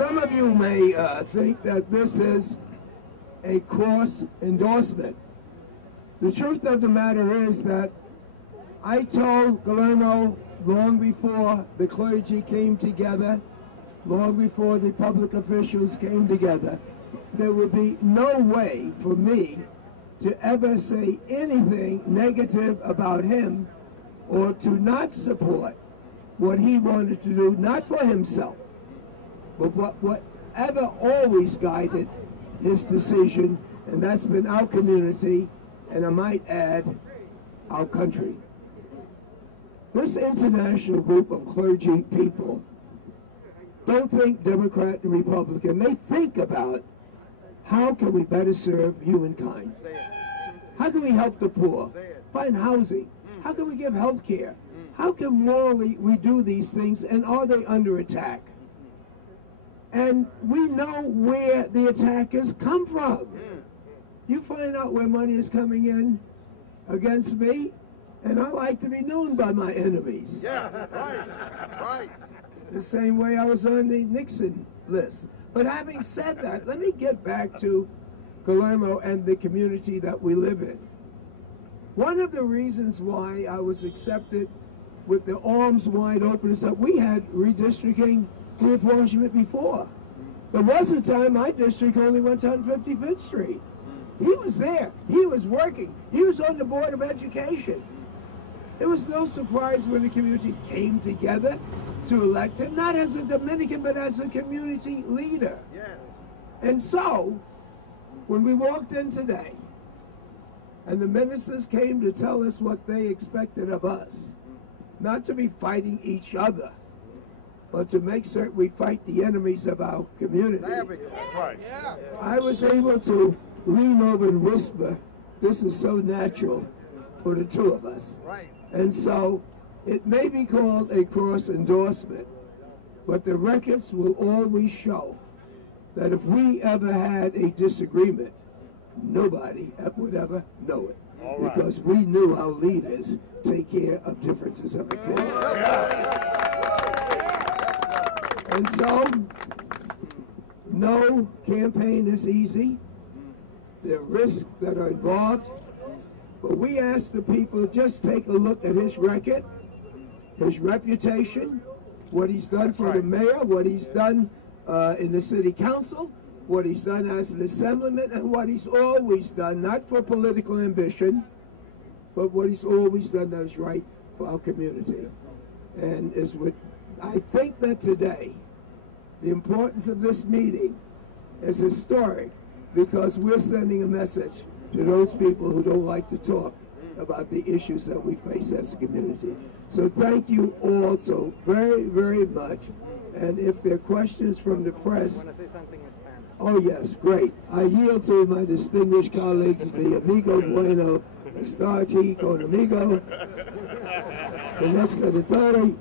some of you may think that this is a cross endorsement. The truth of the matter is that I told Guillermo long before the clergy came together, long before the public officials came together, there would be no way for me to ever say anything negative about him or to not support what he wanted to do, not for himself, but whatever always guided his decision, and that's been our community, and I might add, our country. This international group of clergy people don't think Democrat and Republican. They think about how can we better serve humankind? How can we help the poor? Find housing? How can we give health care? How can morally we do these things, and are they under attack? And we know where the attackers come from. You find out where money is coming in against me, and I like to be known by my enemies. Yeah, right. The same way I was on the Nixon list. But having said that, let me get back to Guillermo and the community that we live in. One of the reasons why I was accepted with the arms wide open is that we had redistricting reapportionment before. There was a time my district only went to 155th Street. He was there. He was working. He was on the Board of Education. It was no surprise when the community came together to elect him, not as a Dominican, but as a community leader. Yeah. And so, when we walked in today, and the ministers came to tell us what they expected of us, not to be fighting each other, but to make certain we fight the enemies of our community. That's right. Yeah. I was able to lean over and whisper, this is so natural for the two of us. Right. And so, it may be called a cross endorsement, but the records will always show that if we ever had a disagreement, nobody would ever know it. All right. Because we knew our leaders take care of differences of opinion. And so, no campaign is easy. There are risks that are involved. But we ask the people, just take a look at his record, his reputation, what he's done for the mayor, what he's done in the city council, what he's done as an assemblyman, and what he's always done, not for political ambition, but what he's always done that is right for our community. And is what I think that today, the importance of this meeting is historic, because we're sending a message to those people who don't like to talk about the issues that we face as a community. So thank you all so very, very much. And if there are questions from the press... I want to say something in Spanish. Oh yes, great. I yield to my distinguished colleagues, the amigo bueno, estar aquí con amigo. The next editor,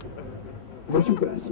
muchas gracias.